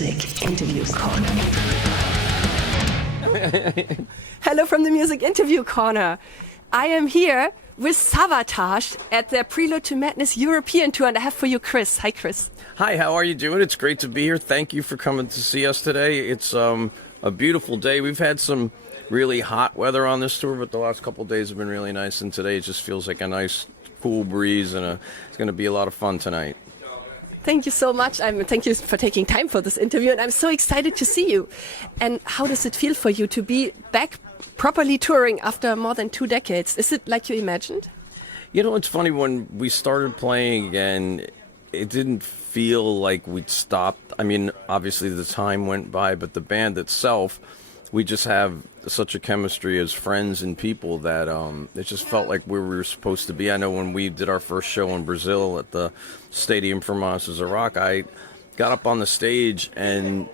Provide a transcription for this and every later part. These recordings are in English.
Music Interview Corner. Hello from the Music Interview Corner. I am here with SAVATAGE at their Prelude to Madness European Tour, and I have for you Chris. Hi, Chris. Hi, how are you doing? It's great to be here. Thank you for coming to see us today. It's a beautiful day. We've had some really hot weather on this tour, but the last couple of days have been really nice, and today it just feels like a nice, cool breeze, and it's going to be a lot of fun tonight. Thank you so much. Thank you for taking time for this interview, and I'm so excited to see you. And how does it feel for you to be back properly touring after more than 2 decades? Is it like you imagined? You know, it's funny, when we started playing again, it didn't feel like we'd stopped. I mean, obviously the time went by, but the band itself, we just have such a chemistry as friends and people that it just felt like where we were supposed to be. I know when we did our first show in Brazil at the Stadium for Monsters of Rock, I got up on the stage and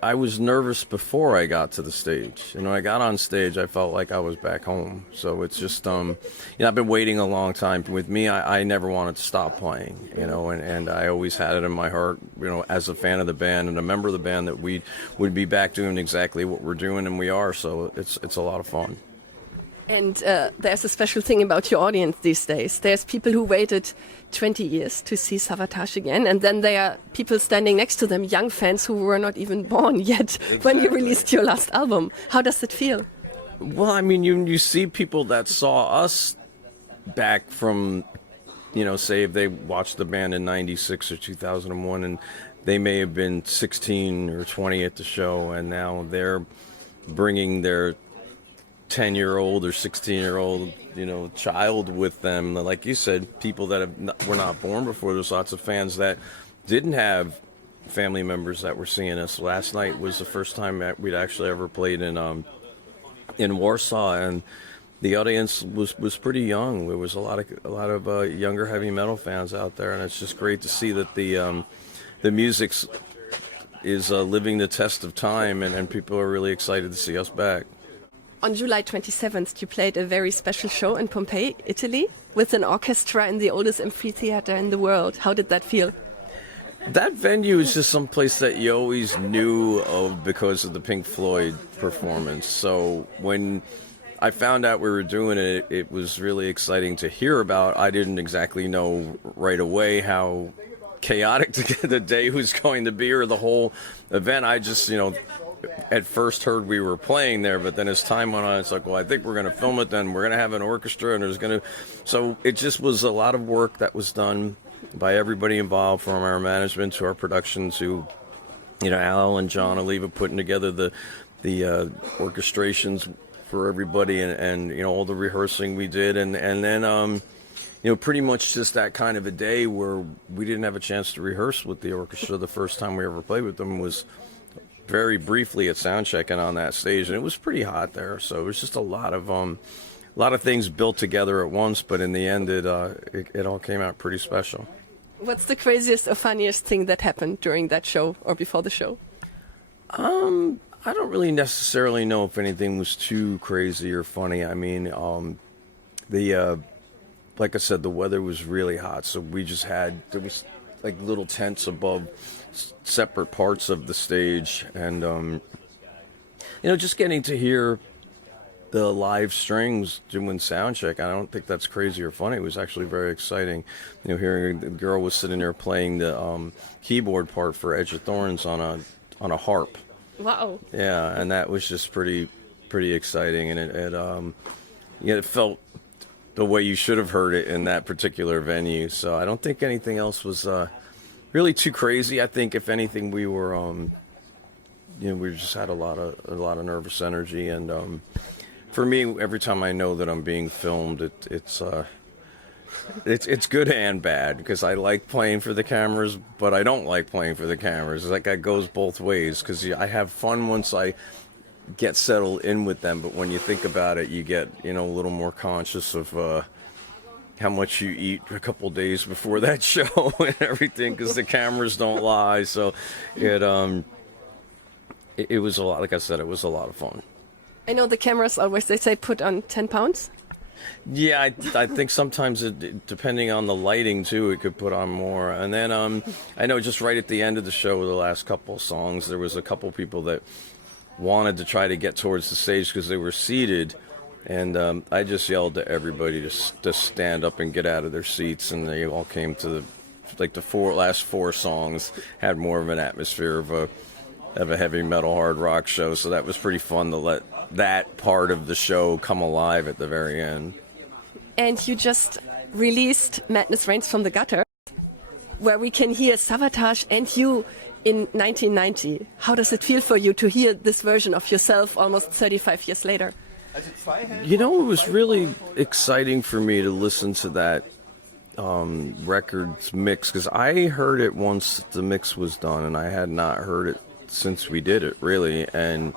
I was nervous before I got to the stage. And when I got on stage, I felt like I was back home. So it's just, you know, I've been waiting a long time. With me, I never wanted to stop playing, you know, and I always had it in my heart, you know, as a fan of the band and a member of the band, that we would be back doing exactly what we're doing, and we are. So it's a lot of fun. And there's a special thing about your audience these days. There's people who waited 20 years to see SAVATAGE again, and then there are people standing next to them, young fans who were not even born yet when you released your last album. How does it feel? Well, I mean, you see people that saw us back from, you know, say if they watched the band in 96 or 2001, and they may have been 16 or 20 at the show, and now they're bringing their 10-year-old or 16-year-old, you know, child with them. Like you said, people that were not born before. There's lots of fans that didn't have family members that were seeing us. Last night was the first time that we'd actually ever played in Warsaw, and the audience was pretty young. There was a lot of younger heavy metal fans out there, and it's just great to see that the music is living the test of time, and people are really excited to see us back. On July 27th, you played a very special show in Pompeii, Italy, with an orchestra in the oldest amphitheater in the world. How did that feel? That venue is just some place that you always knew of because of the Pink Floyd performance. So when I found out we were doing it, it was really exciting to hear about. I didn't exactly know right away how chaotic the day was going to be or the whole event. I just, you know, at first heard we were playing there, but then as time went on, it's like, well, I think we're going to film it, then we're going to have an orchestra, and there's going to... So it just was a lot of work that was done by everybody involved, from our management to our production to, you know, Al and John Oliva putting together the orchestrations for everybody, and you know, all the rehearsing we did, and then you know, pretty much just that kind of a day where we didn't have a chance to rehearse with the orchestra. The first time we ever played with them was very briefly at soundcheck and on that stage, and it was pretty hot there. So it was just a lot of things built together at once, but in the end it all came out pretty special. What's the craziest or funniest thing that happened during that show or before the show? I don't really necessarily know if anything was too crazy or funny. I mean, like I said, the weather was really hot, so there was like little tents above separate parts of the stage, and you know, just getting to hear the live strings doing sound check, I don't think that's crazy or funny. It was actually very exciting, you know, hearing the girl was sitting there playing the keyboard part for Edge of Thorns on a harp. Wow. Yeah, and that was just pretty exciting, and it felt the way you should have heard it in that particular venue. So I don't think anything else was really too crazy. I think if anything, we were, you know, we just had a lot of nervous energy, and for me, every time I know that I'm being filmed, it's good and bad, because I like playing for the cameras, but I don't like playing for the cameras. It's like that goes both ways, because I have fun once I get settled in with them, but when you think about it, you get, you know, a little more conscious of how much you eat a couple days before that show and everything, because the cameras don't lie. So it was a lot. Like I said, it was a lot of fun. I know the cameras always, they say, put on 10 pounds. Yeah, I think sometimes depending on the lighting too, it could put on more. And then I know just right at the end of the show, the last couple of songs, there was a couple people that wanted to try to get towards the stage because they were seated, and I just yelled to everybody to stand up and get out of their seats, and they all came to the last four songs had more of an atmosphere of a heavy metal hard rock show, so that was pretty fun to let that part of the show come alive at the very end. And you just released Madness Reigns from the Gutter, where we can hear SAVATAGE and you in 1990. How does it feel for you to hear this version of yourself almost 35 years later? You know, it was really exciting for me to listen to that record's mix, because I heard it once the mix was done, and I had not heard it since we did it, really. And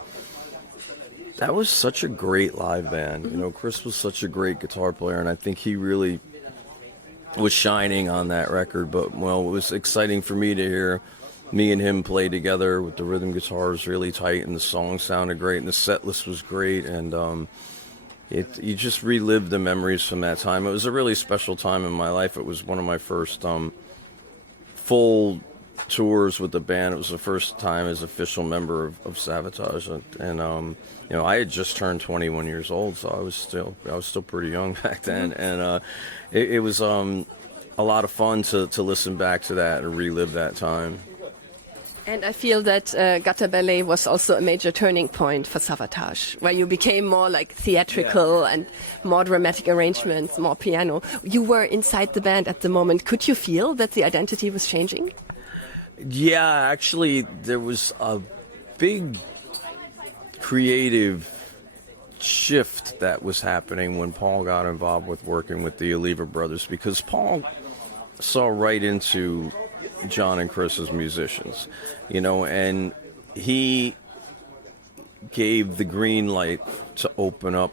that was such a great live band. You know, Chris was such a great guitar player, and I think he really was shining on that record. But, well, it was exciting for me to hear me and him play together with the rhythm guitars really tight, and the song sounded great, and the set list was great, and you just relived the memories from that time. It was a really special time in my life. It was one of my first full tours with the band. It was the first time as official member of SAVATAGE, and you know, I had just turned 21 years old, so I was still pretty young back then, and it was a lot of fun to listen back to that and relive that time. And I feel that Gutter Ballet was also a major turning point for SAVATAGE, where you became more like theatrical and more dramatic arrangements, more piano. You were inside the band at the moment. Could you feel that the identity was changing? Yeah, actually, there was a big creative shift that was happening when Paul got involved with working with the Oliva brothers, because Paul saw right into John and Chris as musicians, you know, and he gave the green light to open up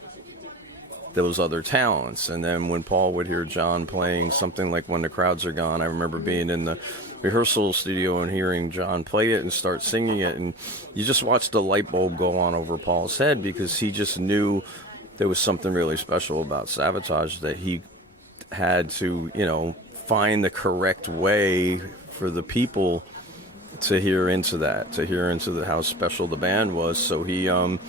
those other talents. And then when Paul would hear John playing something like When the Crowds Are Gone, I remember being in the rehearsal studio and hearing John play it and start singing it, and you just watched the light bulb go on over Paul's head, because he just knew there was something really special about SAVATAGE, that he had to, you know, find the correct way for the people to hear into that, how special the band was. So he, you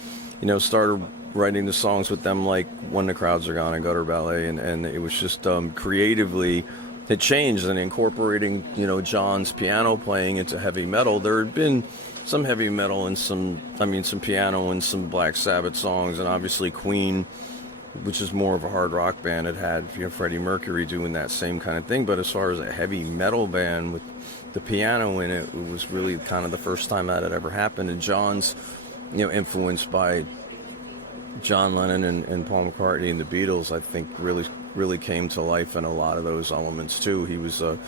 know, started writing the songs with them, like When the Crowds Are Gone and Gutter Ballet, and it was just creatively, it changed, and incorporating, you know, John's piano playing into heavy metal. There had been some heavy metal and some piano and some Black Sabbath songs, and obviously Queen, which is more of a hard rock band, had you know, Freddie Mercury doing that same kind of thing. But as far as a heavy metal band with the piano in it, it was really kind of the first time that had ever happened. And John's, you know, influenced by John Lennon and Paul McCartney and the Beatles, I think really came to life in a lot of those elements too. He was a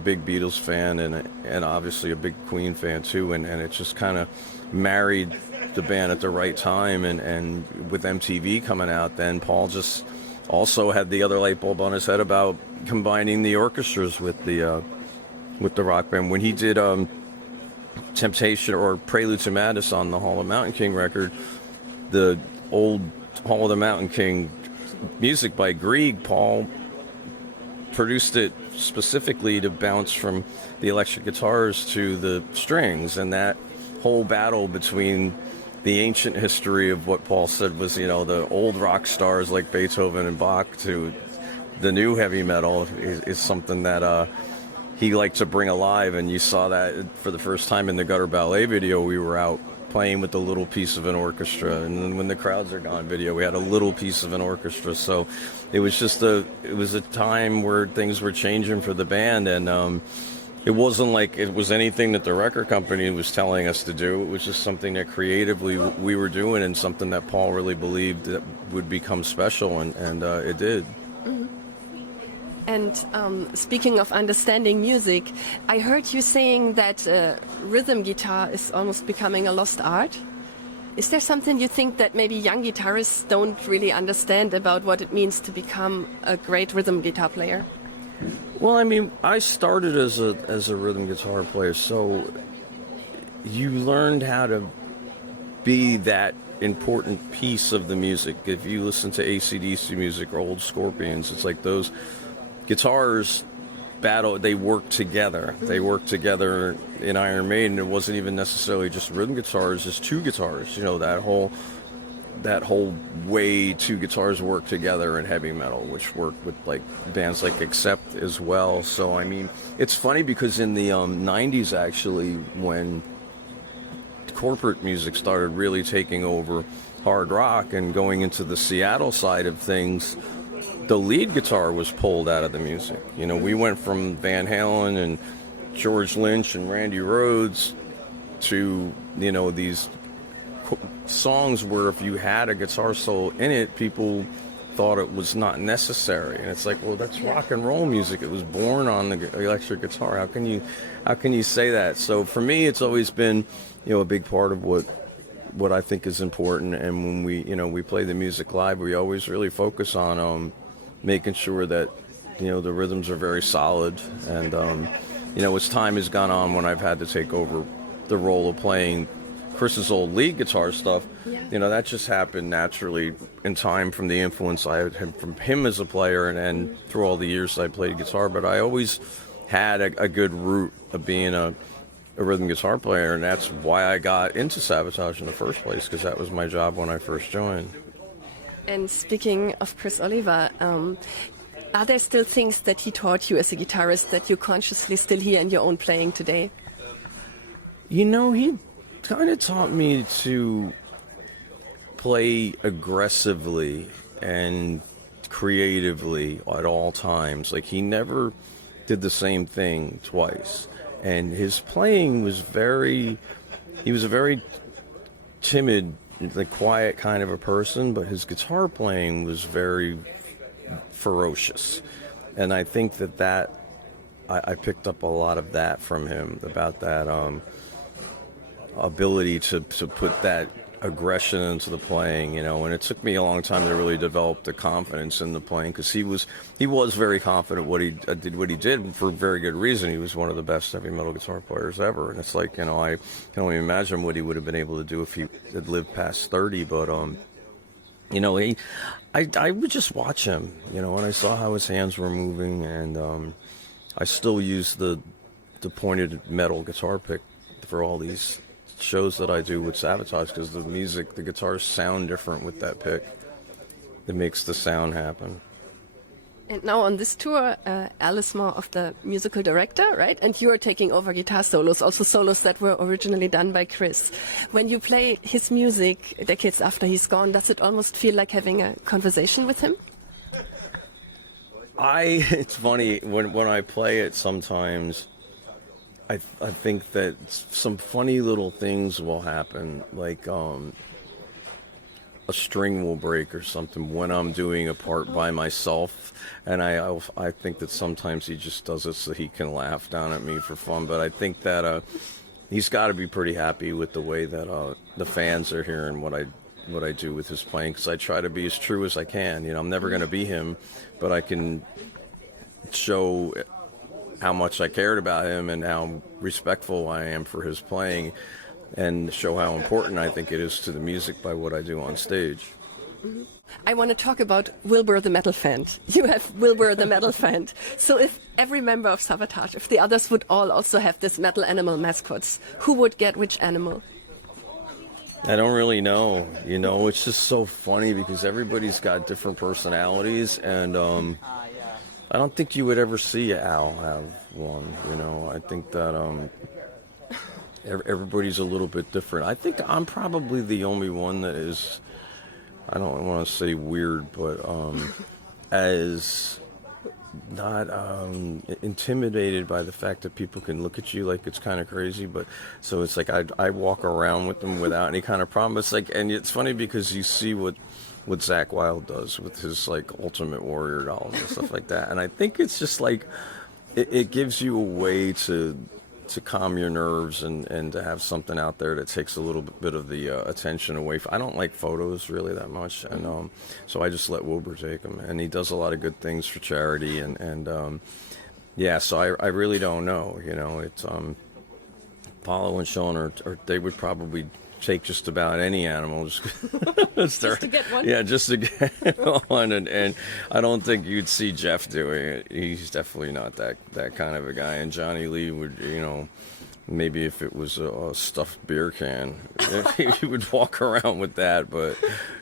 big Beatles fan, and obviously a big Queen fan too, and it just kind of married the band at the right time. And with MTV coming out, then Paul just also had the other light bulb on his head about combining the orchestras with the rock band. When he did Temptation or Prelude to Madness on the Hall of Mountain King record, the old Hall of the Mountain King music by Grieg, Paul produced it specifically to bounce from the electric guitars to the strings, and that whole battle between the ancient history of what Paul said was, you know, the old rock stars like Beethoven and Bach to the new heavy metal is something that he liked to bring alive. And you saw that for the first time in the Gutter Ballet video. We were out playing with a little piece of an orchestra, and then When the Crowds Are Gone video, we had a little piece of an orchestra. So it was just a time where things were changing for the band, and it wasn't like it was anything that the record company was telling us to do. It was just something that creatively we were doing, and something that Paul really believed that would become special, and it did. Mm-hmm. And speaking of understanding music, I heard you saying that rhythm guitar is almost becoming a lost art. Is there something you think that maybe young guitarists don't really understand about what it means to become a great rhythm guitar player? Well, I mean, I started as a rhythm guitar player, so you learned how to be that important piece of the music. If you listen to AC/DC music or old Scorpions, it's like those guitars battle, they work together. They work together in Iron Maiden. It wasn't even necessarily just rhythm guitars, just two guitars. You know, that whole way two guitars work together in heavy metal, which worked with like bands like Accept as well. So I mean, it's funny because in the 90s actually, when corporate music started really taking over hard rock and going into the Seattle side of things, the lead guitar was pulled out of the music. You know, we went from Van Halen and George Lynch and Randy Rhoads to, you know, these songs where if you had a guitar solo in it, people thought it was not necessary. And it's like, well, that's rock and roll music. It was born on the electric guitar. How can you say that? So for me, it's always been, you know, a big part of what I think is important. And when we play the music live, we always really focus on making sure that, you know, the rhythms are very solid. And, you know, as time has gone on, when I've had to take over the role of playing Chris's old lead guitar stuff, you know, that just happened naturally in time from the influence I had from him as a player and through all the years I played guitar. But I always had a good root of being a rhythm guitar player, and that's why I got into Savatage in the first place, because that was my job when I first joined. And speaking of Criss Oliva, are there still things that he taught you as a guitarist that you consciously still hear in your own playing today? You know, he kind of taught me to play aggressively and creatively at all times. Like, he never did the same thing twice. And his playing was he was a very timid, like quiet kind of a person, but his guitar playing was very ferocious. And I think that I picked up a lot of that from him, about that ability to put that aggression into the playing, you know. And it took me a long time to really develop the confidence in the playing, because he was very confident what he did, and for very good reason. He was one of the best heavy metal guitar players ever, and it's like, you know, I can only imagine what he would have been able to do if he had lived past 30. But you know, I would just watch him, you know, and I saw how his hands were moving, and I still use the pointed metal guitar pick for all these shows that I do with Savatage, because the guitars sound different with that pick. It makes the sound happen. And now on this tour, Al is more of the musical director, right? And you are taking over guitar solos, also solos that were originally done by Criss. When you play his music decades after he's gone, does it almost feel like having a conversation with him? It's funny, when I play it sometimes, I think that some funny little things will happen, like a string will break or something when I'm doing a part by myself, and I think that sometimes he just does it so he can laugh down at me for fun. But I think that he's got to be pretty happy with the way that the fans are hearing what I do with his playing, because I try to be as true as I can. You know, I'm never going to be him, but I can show how much I cared about him and how respectful I am for his playing, and show how important I think it is to the music by what I do on stage. Mm-hmm. I want to talk about Wilbur the Metalphant. You have Wilbur the Metalphant. So if every member of Savatage, if the others would all also have this metal animal mascots, who would get which animal? I don't really know. You know, it's just so funny because everybody's got different personalities, and I don't think you would ever see Al have one, you know. I think that everybody's a little bit different. I think I'm probably the only one that is, I don't want to say weird, but as not intimidated by the fact that people can look at you like it's kind of crazy. But so it's like I walk around with them without any kind of problem. It's like, and it's funny because you see what Zakk Wylde does with his like Ultimate Warrior dolls and stuff like that. And I think it's just like it gives you a way to calm your nerves and to have something out there that takes a little bit of the attention away. I don't like photos really that much, and so I just let Wilbur take them. And he does a lot of good things for charity, and yeah. So I really don't know. You know, it's Apollo and Sean, or they would probably take just about any animal. Just to get one? Yeah, just to get one. And I don't think you'd see Jeff doing it. He's definitely not that kind of a guy. And Johnny Lee would, maybe if it was a stuffed beer can, he would walk around with that. But,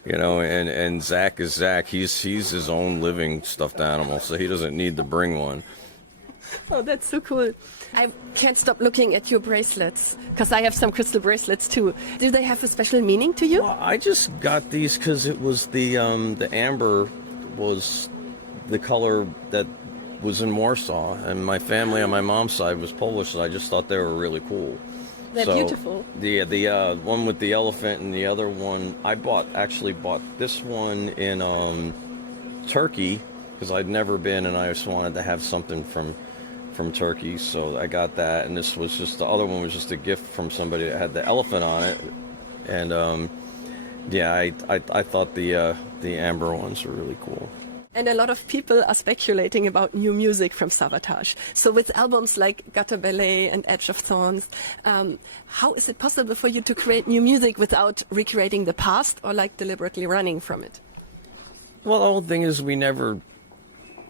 and Zach is Zach. He's his own living stuffed animal, so he doesn't need to bring one. Oh, that's so cool. I can't stop looking at your bracelets, because I have some crystal bracelets too. Do they have a special meaning to you? Well, I just got these because it was the amber was the color that was in Warsaw, and my family on my mom's side was Polish, so I just thought they were really cool. They're beautiful. The one with the elephant and the other one, I actually bought this one in Turkey because I'd never been, and I just wanted to have something from Turkey, so I got that. And this was just, the other one was just a gift from somebody that had the elephant on it. And I thought the amber ones were really cool. And a lot of people are speculating about new music from Savatage. So with albums like Gutter Ballet and Edge of Thorns, how is it possible for you to create new music without recreating the past or like deliberately running from it? Well, the whole thing is we never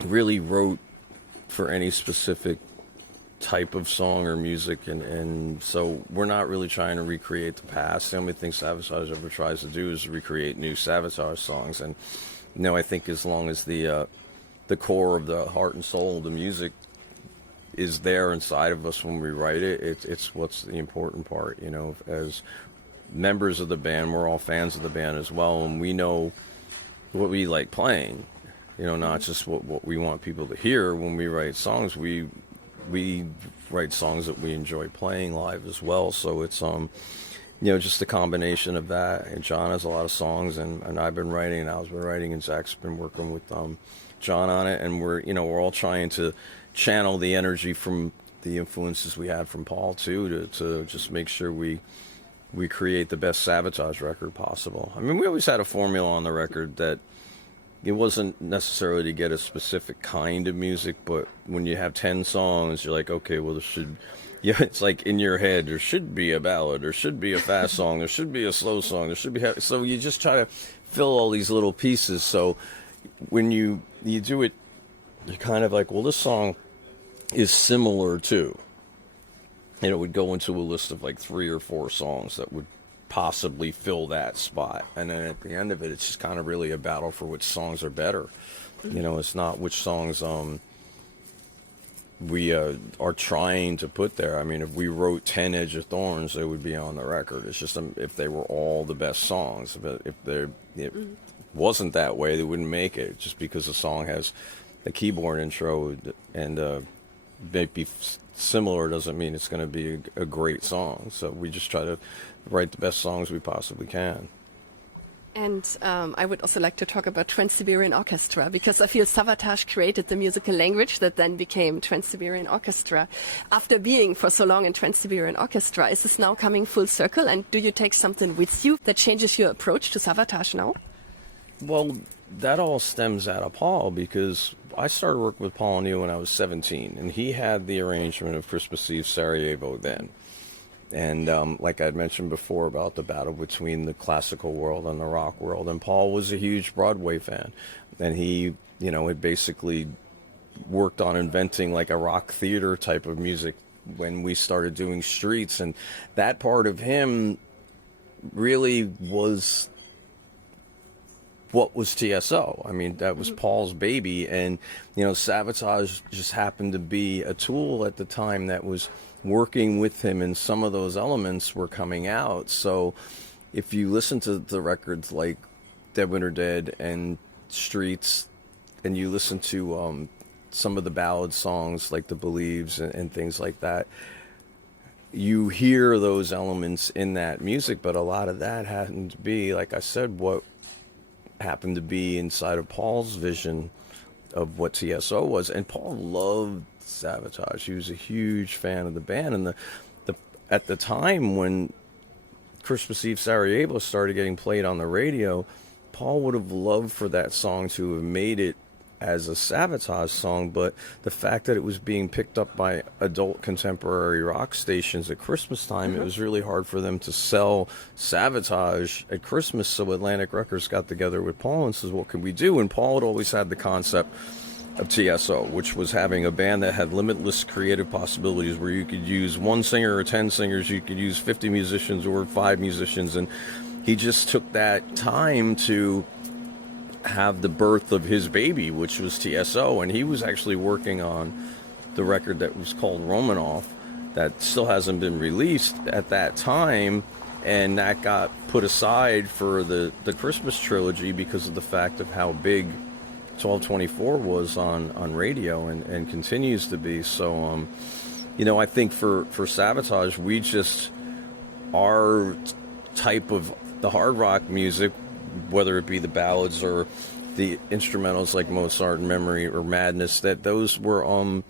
really wrote for any specific type of song or music, and so we're not really trying to recreate the past. The only thing Savatage ever tries to do is recreate new Savatage songs, and I think as long as the core of the heart and soul of the music is there inside of us when we write it, it's what's the important part. As members of the band, we're all fans of the band as well, and we know what we like playing. Not just what we want people to hear. When we write songs, we write songs that we enjoy playing live as well. So it's just a combination of that. And John has a lot of songs, and I've been writing, and Al's been writing, and Zach's been working with John on it. And we're all trying to channel the energy from the influences we had from Paul too, to just make sure we create the best Savatage record possible. I mean, we always had a formula on the record that it wasn't necessarily to get a specific kind of music, but when you have 10 songs, you're like, okay, well, it's like in your head, there should be a ballad, there should be a fast song, there should be a slow song, there should be, so you just try to fill all these little pieces. So when you do it, you're kind of like, well, this song is similar to, it would go into a list of like 3 or 4 songs that would possibly fill that spot, and then at the end of it, it's just kind of really a battle for which songs are better. It's not which songs we are trying to put there. I mean, if we wrote 10 Edge of Thorns, they would be on the record. It's just if they were all the best songs. But if it wasn't that way, they wouldn't make it. Just because the song has a keyboard intro and maybe similar doesn't mean it's going to be a great song. So we just try to write the best songs we possibly can. And I would also like to talk about Trans-Siberian Orchestra, because I feel Savatage created the musical language that then became Trans-Siberian Orchestra. After being for so long in Trans-Siberian Orchestra, is this now coming full circle? And do you take something with you that changes your approach to Savatage now? Well, that all stems out of Paul, because I started working with Paul O'Neill when I was 17, and he had the arrangement of Christmas Eve Sarajevo then. And like I had mentioned before about the battle between the classical world and the rock world, and Paul was a huge Broadway fan, and he, had basically worked on inventing like a rock theater type of music when we started doing Streets, and that part of him really was what was TSO. I mean, that was Paul's baby, and Savatage just happened to be a tool at the time that was working with him, and some of those elements were coming out. So if you listen to the records like Dead Winter Dead and Streets, and you listen to some of the ballad songs like The Believes and things like that, you hear those elements in that music, but a lot of that happened to be, like I said, what happened to be inside of Paul's vision of what TSO was. And Paul loved Savatage. He was a huge fan of the band, and at the time when Christmas Eve Sarajevo started getting played on the radio, Paul would have loved for that song to have made it as a Savatage song, but the fact that it was being picked up by adult contemporary rock stations at Christmas time, it was really hard for them to sell Savatage at Christmas. So Atlantic Records got together with Paul and says, what can we do? And Paul had always had the concept of TSO, which was having a band that had limitless creative possibilities, where you could use one singer or 10 singers, you could use 50 musicians or 5 musicians. And he just took that time to have the birth of his baby, which was TSO. And he was actually working on the record that was called Romanov, that still hasn't been released at that time, and that got put aside for the Christmas trilogy because of the fact of how big 1224 was on radio and continues to be. So I think for Savatage, we just, our type of the hard rock music, whether it be the ballads or the instrumentals like Mozart and Memory or Madness, that those were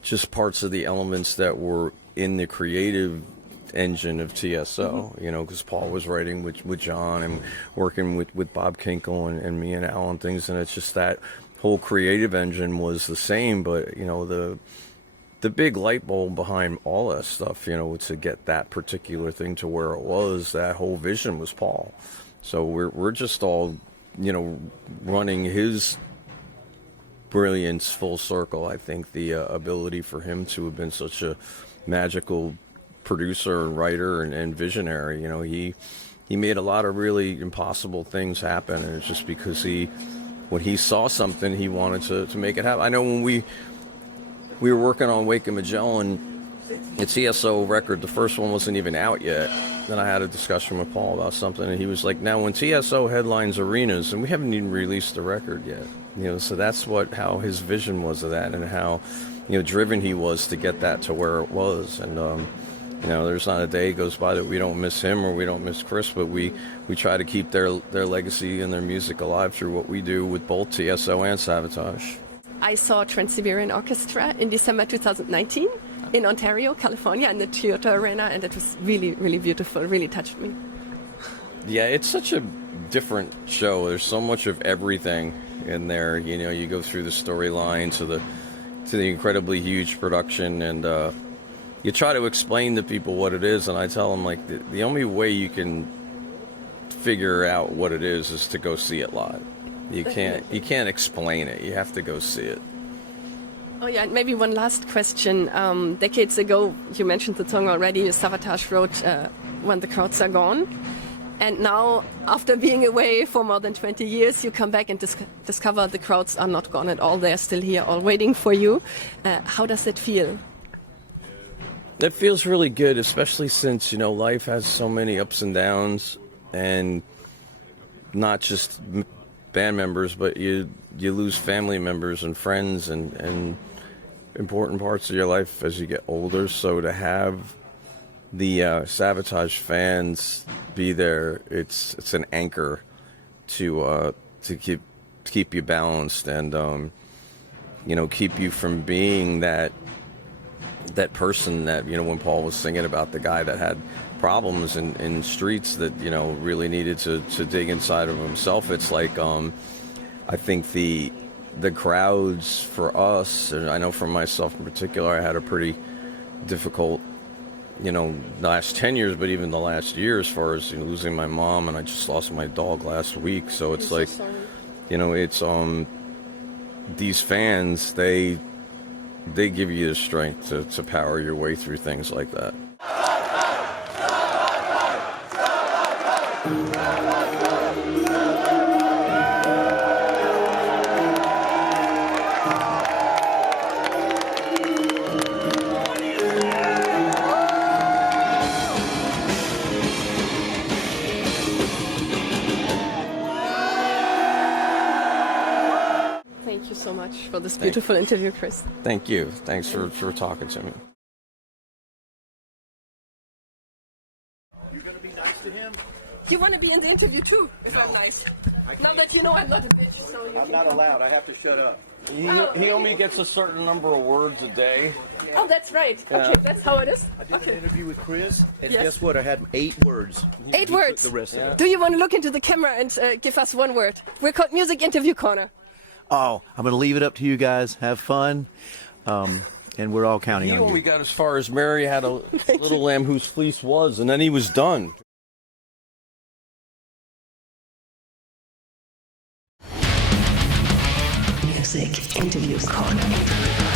just parts of the elements that were in the creative engine of TSO, because Paul was writing with John and working with Bob Kinkle and me and Al and things, and it's just that whole creative engine was the same, but the big light bulb behind all that stuff, to get that particular thing to where it was, that whole vision was Paul. So we're just all, running his brilliance full circle. I think the ability for him to have been such a magical producer and writer and visionary, he made a lot of really impossible things happen, and it's just because when he saw something, he wanted to make it happen. I know when we were working on Wake and Magellan, the TSO record, the first one wasn't even out yet. Then I had a discussion with Paul about something, and he was like, now when TSO headlines arenas, and we haven't even released the record yet, so that's how his vision was of that, and how, driven he was to get that to where it was. And, there's not a day goes by that we don't miss him or we don't miss Chris, but we try to keep their legacy and their music alive through what we do with both TSO and Savatage. I saw Trans-Siberian Orchestra in December 2019 in Ontario, California, in the Toyota Arena, and it was really, really beautiful, really touched me. Yeah, it's such a different show. There's so much of everything in there. You go through the storyline to the incredibly huge production, and you try to explain to people what it is, and I tell them, like, the only way you can figure out what it is to go see it live. You can't explain it. You have to go see it. Oh yeah, and maybe one last question. Decades ago, you mentioned the song already, Savatage wrote When the Crowds Are Gone. And now, after being away for more than 20 years, you come back and discover the crowds are not gone at all. They're still here, all waiting for you. How does it feel? It feels really good, especially since, life has so many ups and downs, and not just band members, but you lose family members and friends and important parts of your life as you get older. So to have the Savatage fans be there, it's an anchor to keep you balanced and keep you from being that person that when Paul was singing about the guy that had problems in streets that really needed to dig inside of himself. It's like I think the crowds for us, and I know for myself in particular, I had a pretty difficult the last 10 years, but even the last year, as far as losing my mom, and I just lost my dog last week. So it's like it's these fans, they give you the strength to power your way through things like that. Thank you so much for this beautiful interview, Chris. Thank you. Thanks for talking to me. You're going to be nice to him? You want to be in the interview too, if I'm nice. Now that you know I'm not a bitch, so you I'm can not come. allowed. I have to shut up. He only gets a certain number of words a day. Oh, that's right. Yeah. Okay, that's how it is. I did an interview with Chris, and Yes. guess what? I had 8 words. 8 words. The rest of it. Do you want to look into the camera and give us one word? We're called Music Interview Corner. Oh, I'm going to leave it up to you guys. Have fun. And we're all counting He on only you. got as far as Mary had a little lamb whose fleece was, and then he was done. Music Interviews Corner.